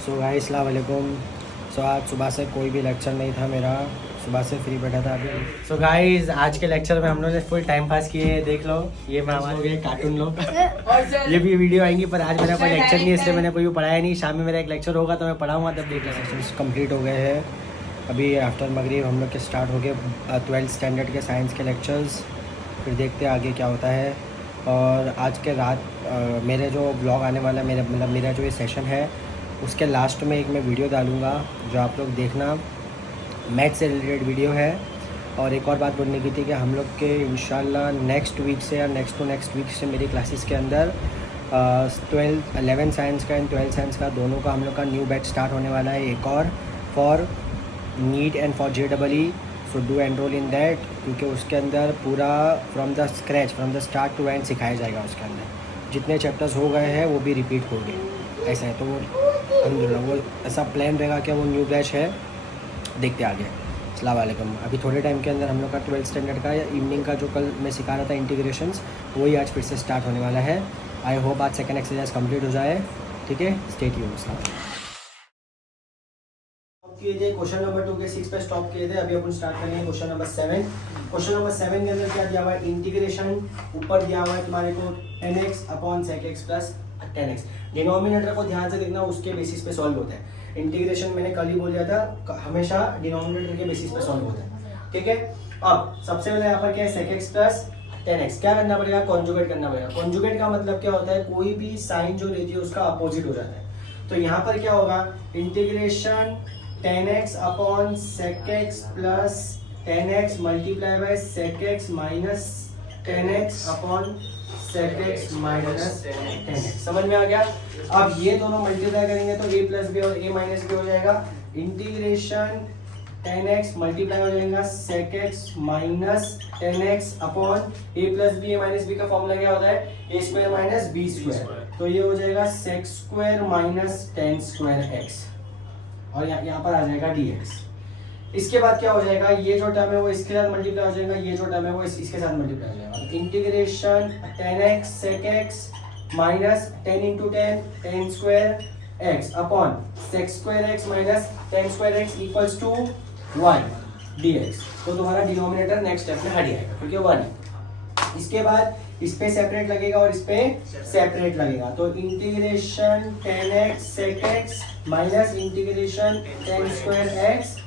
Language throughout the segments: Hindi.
सो गाइस अस्सलाम वालेकुम। सो आज सुबह से कोई भी लेक्चर नहीं था मेरा, सुबह से फ्री बैठा था अभी। सो गाइस आज के लेक्चर में हम लोग ने फुल टाइम पास किए, देख लो ये मेहमान हो गए कार्टून लोग। ये भी वीडियो आएंगी, पर आज मेरा कोई लेक्चर नहीं है इसलिए मैंने कोई भी पढ़ाया नहीं। शाम में मेरा एक लेक्चर होगा तो मैं पढ़ाऊँगा, तब देखिए सेक्शंस कंप्लीट हो गए हैं। अभी आफ्टर मगरिब हम लोग के स्टार्ट हो गए 12th स्टैंडर्ड के साइंस के लेक्चर्स, फिर देखते हैं आगे क्या होता है। और आज के रात मेरे जो ब्लॉग आने वाला है, मेरा जो ये सेशन है उसके लास्ट में एक मैं वीडियो डालूँगा जो आप लोग देखना, मैथ से रिलेटेड वीडियो है। और एक और बात बोलने की थी कि हम लोग के इंशाल्लाह नेक्स्ट वीक से या नेक्स्ट टू नेक्स्ट वीक से मेरी क्लासेस के अंदर 11 साइंस का एंड 12 साइंस का दोनों का हम लोग का न्यू बैच स्टार्ट होने वाला है, एक और for NEET and for JEE। So do enrol in that, क्योंकि उसके अंदर पूरा from the scratch, from the start to end सिखाया जाएगा। उसके अंदर जितने चैप्टर्स हो गए हैं वो भी रिपीट होंगे, ऐसा है। तो वो अल्हम्दुलिल्लाह वो ऐसा प्लान रहेगा कि वो न्यू बैच है, देखते आगे। अस्सलाम वालेकुम। अभी थोड़े टाइम के अंदर हम लोग का 12th स्टैंडर्ड का या इवनिंग का जो कल मैं सिखा रहा था इंटीग्रेशंस, वही आज फिर से स्टार्ट होने वाला है। आई होप आज सेकंड एक्सरसाइज कंप्लीट हो जाए, ठीक है। Stay tuned. किए थे क्वेश्चन नंबर 2 के 6 पे स्टॉप किए थे। अभी अपन स्टार्ट करेंगे क्वेश्चन नंबर 7। क्वेश्चन नंबर 7 के अंदर क्या दिया हुआ है, इंटीग्रेशन। ऊपर दिया हुआ है तुम्हारे को 10x upon sec x plus 10x। Denominator को ध्यान से देखना, उसके बेसिस पे सॉल्व होता है। इंटीग्रेशन मैंने कल ही बोल दिया था, हमेशा डिनोमिनेटर के बेसिस पे सॉल्व होता है, ठीक है। अब सबसे पहले यहाँ पर क्या है, sec x प्लस 10x। क्या करना पड़ेगा, कॉन्जुगेट करना पड़ेगा। कॉन्जुगेट का मतलब क्या होता है, कोई भी साइन जो लेती है उसका अपोजिट हो जाता है। तो यहाँ पर क्या होगा, integration 10x upon sec x plus 10x multiply by sec x minus 10x upon sec x minus 10x। समझ में आ गया। अब ये दोनों मल्टीप्लाई करेंगे तो a प्लस बी और a माइनस बी हो जाएगा। इंटीग्रेशन 10x मल्टीप्लाई हो जाएगा sec x minus 10x upon a plus B, a minus B का फॉर्मूला क्या होता है, a square minus b square. तो ये हो जाएगा sec square minus 10 square x, और यहाँ पर आ जाएगा dx। इसके बाद क्या हो जाएगा, ये जो टर्म है वो इसके साथ मल्टीप्लाई हो जाएगा, ये जो टर्म है वो इसके साथ मल्टीप्लाई हो जाएगा। Integration 10x sec x minus 10 into 10 square x upon sec square x minus 10 square x equals to 1 dx। तो तुम्हारा डिनोमिनेटर नेक्स्ट स्टेप में हट जाएगा, क्योंकि 1 है। इसके बाद इस पे सेपरेट लगेगा और इस पे सेपरेट लगेगा। तो integration 10x sec x minus integration 10 square x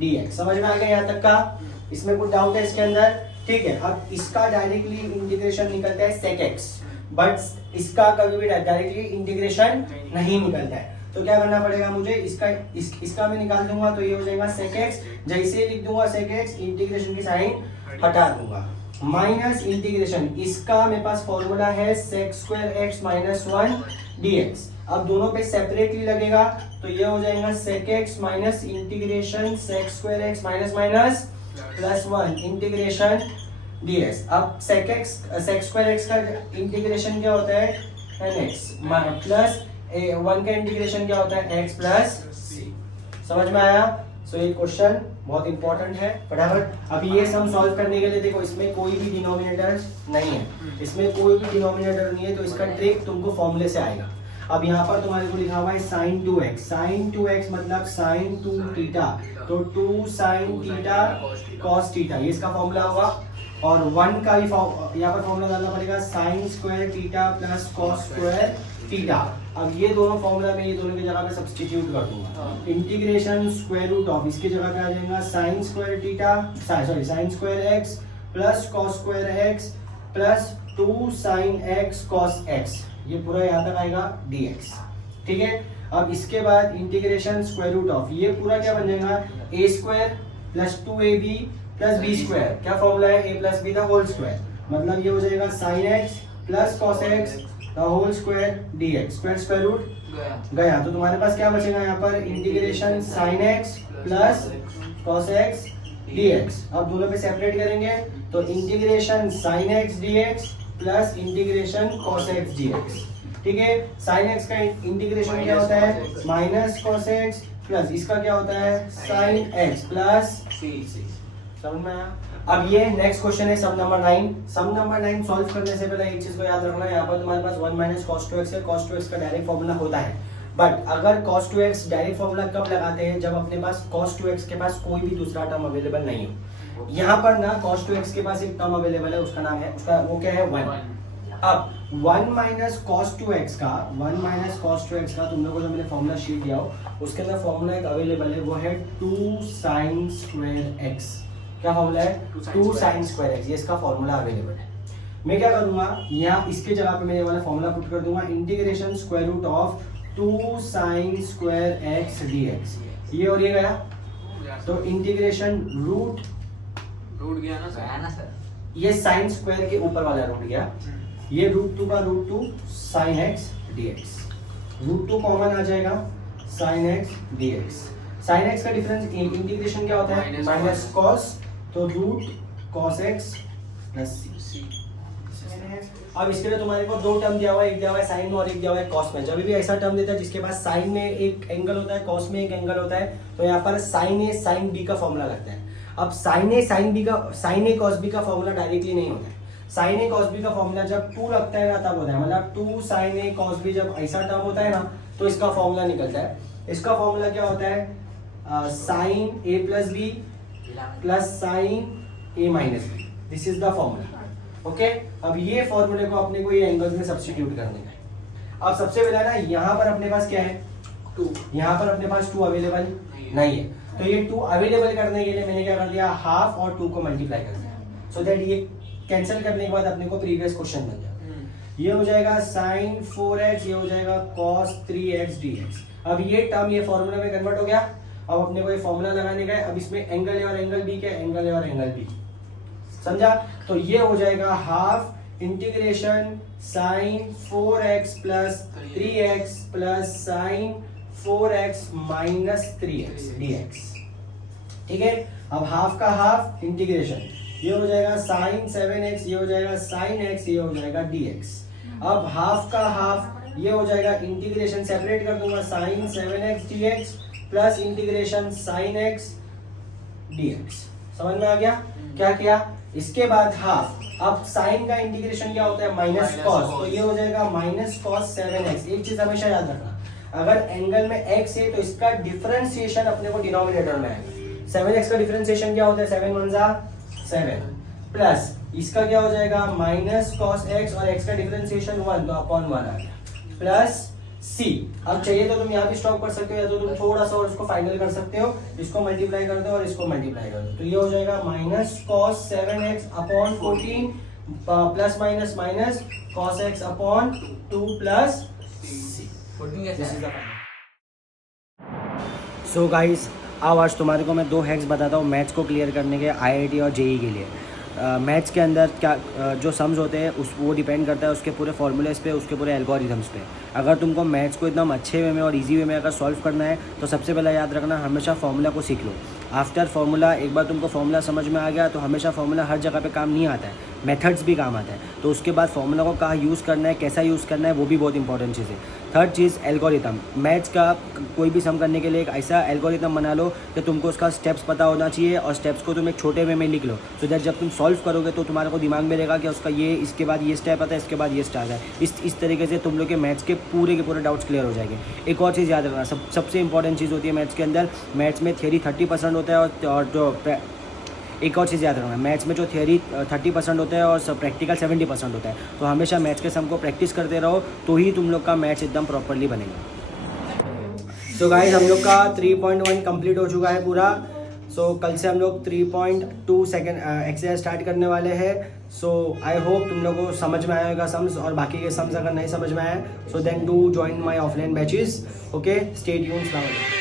dx। समझ में आ गया यहाँ तक का। इसमें कुछ डाउट है इसके अंदर, ठीक है। अब इसका डायरेक्टली इंटीग्रेशन निकलता है sec x, बट इसका कभी भी डायरेक्टली इंटीग्रेशन नहीं निकलता है। तो क्या करना पड़ेगा मुझे, इसका मैं निकाल दूंगा तो ये हो जाएगा sec x। जैसे लिख दूंगा sec x, इंटीग्रेशन की साइन हटा दूंगा, माइनस इंटीग्रेशन, इसका मेरे पास फॉर्मूला है sec square x minus 1 dx। अब दोनों पे सेपरेटली लगेगा तो ये हो जाएगा sec x minus integration sec square x minus minus plus 1 integration dx। अब sec स्क्वायर x का इंटीग्रेशन क्या होता है, nx प्लस 1 का इंटीग्रेशन क्या होता है, x प्लस c। समझ में आया। सो ये क्वेश्चन बहुत इंपॉर्टेंट है, फटाफट। अभी ये सम सॉल्व करने के लिए देखो, इसमें कोई भी डिनोमिनेटर नहीं है, इसमें कोई भी डिनोमिनेटर नहीं है, तो इसका ट्रिक तुमको फॉर्मूले से आएगा। अब यहाँ पर तुम्हारे को लिखा हुआ है sin 2x। sin 2x मतलब sin 2 थीटा, तो 2 sin थीटा cos थीटा, ये इसका फॉर्मूला होगा। और 1 का भी यहाँ पर फॉर्मूला डालना पड़ेगा, sin square theta plus cos square theta. अब ये दोनों फॉर्मूला में ये दोनों की जगह पे सब्स्टिट्यूट कर दूंगा। इंटीग्रेशन स्क्वायर रूट ऑफ, इसकी जगह पे आ जाएगा sin square theta, sorry sin square x plus cos square x plus 2 sin x cos x, ये पूरा यहाँ तक आएगा dx, ठीक है। अब इसके बाद इंटीग्रेशन स्क्वायर रूट ऑफ, ये पूरा क्या बन जाएगा, a square plus 2ab plus b square. क्या फॉर्मूला है, a प्लस b का होल स्क्वायर, मतलब ये हो जाएगा sin x plus cos x the whole square dx। Square square root गया, तो तुम्हारे पास क्या बचेगा यहाँ पर, integration sin x plus cos x dx। अब दोनों पे सेपरेट करेंगे तो integration sin x dx plus integration cos x dx, ठीक है। sin x का इंटीग्रेशन क्या होता है, माइनस cos x प्लस इसका क्या होता है, sin x प्लस c। समझ में आया। अब ये नेक्स्ट क्वेश्चन है सम नंबर 9। सम नंबर 9 सॉल्व करने से पहले एक चीज को याद रखना, यहाँ पर तुम्हारे पास 1 माइनस cos 2x है। cos 2x का डायरेक्ट फॉर्मूला होता है, बट अगर cos 2x डायरेक्ट फॉर्मूला कब लगाते हैं, जब अपने पास cos 2x के पास कोई भी दूसरा टर्म अवेलेबल नहीं हो। यहाँ पर ना cos 2x के पास एक टर्म अवेलेबल है, उसका नाम है, उसका वो क्या है 1। अब 1 माइनस cos 2x का तुम लोगों को जो मैंने फॉर्मूला शीट दिया हो उसके अंदर फॉर्मूला एक अवेलेबल है, वो है 2 sin स्क्वायर x। क्या फॉर्मूला है? 2 sin स्क्वायर x, ये इसका फॉर्मूला अवेलेबल है। मैं क्या करूंगा, यहाँ इसके जगह पे मैं ये वाला फॉर्मूला पुट कर दूंगा, integration square root of 2 sin square x dx। ये और ये गया, तो इंटीग्रेशन रूट गया ना सर, ये sin स्क्वायर के ऊपर वाला रूट गया, ये √2 का √2 sin x dx, √2 कॉमन आ जाएगा, sin x dx। sin x का डिफरेंस इंटीग्रेशन क्या होता है? माइनस cos, तो root cos x plus c। अब इसके लिए तुम्हारे को दो टर्म दिया हुआ है, एक दिया हुआ है साइन में और एक दिया हुआ है कॉस में। जब भी ऐसा टर्म देता है जिसके पास साइन में एक एंगल होता है, कॉस में एक एंगल होता है, तो यहाँ पर साइन ए साइन बी का फॉर्मूला लगता है। अब साइन ए कॉस बी का फॉर्मूला डायरेक्टली नहीं होता है। साइन ए कॉस बी का फॉर्मूला जब 2 लगता है ना तब होता है, मतलब 2 sin a cos b जब ऐसा टर्म होता है ना तो इसका फॉर्मूला निकलता है। इसका फॉर्मूला क्या होता है? Sine a plus B plus sine a minus B, this is the formula. Okay, अब ये फॉर्मूले को अपने को ये एंगल्स में सब्स्टिट्यूट करने का है। अब सबसे पहले ना यहाँ पर अपने पास क्या है? 2। यहाँ पर अपने पास 2 अवेलेबल नहीं है, तो ये 2 अवेलेबल करने के लिए मैंने क्या कर दिया, हाफ और 2 को मल्टीप्लाई कर दिया, सो दैट ये कैंसिल करने के बाद अपने को प्रीवियस क्वेश्चन बन जाए। ये हो जाएगा sin 4x, ये हो जाएगा cos 3x dx। अब ये टर्म ये फॉर्मूला में कन्वर्ट हो गया। अब अपने को ये फॉर्मूला लगाने का है। अब इसमें एंगल ए और एंगल बी, क्या एंगल ए और एंगल बी, समझा? तो ये हो जाएगा half integration sin 4x plus 3x plus sin 4x minus 3x dx। ठीक है, अब हाफ का हाफ इंटीग्रेशन, ये हो जाएगा sin 7x, ये हो जाएगा sin x, ये हो जाएगा dx। अब हाफ का हाफ ये हो जाएगा इंटीग्रेशन, सेपरेट कर दूंगा, sin 7x dx plus integration sin x dx। समझ में आ गया? क्या किया? इसके बाद हाफ, अब साइन का इंटीग्रेशन क्या होता है? माइनस कॉस, तो ये हो जाएगा माइनस कॉस 7x। एक चीज हमेशा याद रखना, अगर एंगल में x है तो इसका डिफरेंशिएशन अपने को डिनोमिनेटर में आएगा। 7x का डिफरेंशिएशन क्या होता है? 7 1 जा 7 प्लस इसका क्या हो जाएगा? माइनस कॉस x, और x का डिफरेंशिएशन 1, तो अपॉन 1 आ गया, प्लस c। अब चाहिए तो तुम यहाँ भी स्टॉप कर सकते हो, या तो तुम थोड़ा सा और इसको फाइनल कर सकते हो, इसको मल्टीप्लाई कर दो और इसको मल्टीप्लाई कर दो, तो ये हो जाएगा minus cos 7x upon 14 plus minus minus cos x upon 2 plus c। So guys, अब आज तुम्हारे को मैं 2 हैक्स बताता हूँ मैथ्स को क्लियर करने के, IIT और JEE के लिए। मैथ्स के अंदर क्या जो सम्स होते हैं वो डिपेंड करता है उसके पूरे फॉर्मूलेस पे, उसके पूरे एल्गोरिथम्स पे। अगर तुमको मैथ्स को एकदम अच्छे वे में और इजी वे में अगर सॉल्व करना है तो सबसे पहले याद रखना, हमेशा फॉर्मूला को सीख लो। आफ्टर फॉर्मूला, एक बार तुमको फॉर्मूला समझ में आ गया तो हमेशा फॉर्मूला हर जगह पे काम नहीं आता है, मेथड्स भी काम आता है। तो उसके बाद फॉर्मूला को कहाँ यूज़ करना है, कैसा यूज़ करना है, वो भी बहुत इंपॉर्टेंट चीज़ है। थर्ड चीज़, एल्गोरिथम। मैथ्स का कोई भी सम करने के लिए एक ऐसा एल्गोरिथम बना लो कि तुमको उसका स्टेप्स पता होना चाहिए, और स्टेप्स को तुम एक छोटे वे में लिख लो, सो दैट जब तुम सॉल्व करोगे तो तुम्हारे को दिमाग में रहेगा कि उसका ये, इसके बाद ये स्टेप आता है, इसके बाद ये स्टेप है। इस तरीके से तुम लोग के मैथ्स के पूरे डाउट्स क्लियर हो जाएंगे। एक और चीज़ याद रखना, सबसे इंपॉर्टेंट चीज़ होती है मैथ्स के अंदर, मैथ्स में थियरी 30% होता है, और जो एक और चीज़ याद रखना, मैथ्स में जो थियरी 30% होता है और प्रैक्टिकल 70% होता है। तो हमेशा मैथ्स के सम को प्रैक्टिस करते रहो, तो ही तुम लोग का मैथ्स एकदम प्रॉपरली बनेगा। तो गाइस, हम लोग का 3.1 कंप्लीट हो चुका है पूरा। सो कल से हम लोग 3.2 सेकेंड एक्सरसाइज स्टार्ट करने वाले हैं। सो आई होप तुम लोगों को समझ में आएगा सम्स, और बाकी के सम्स अगर नहीं समझ में आए so then do join my offline batches. Okay, stay tuned.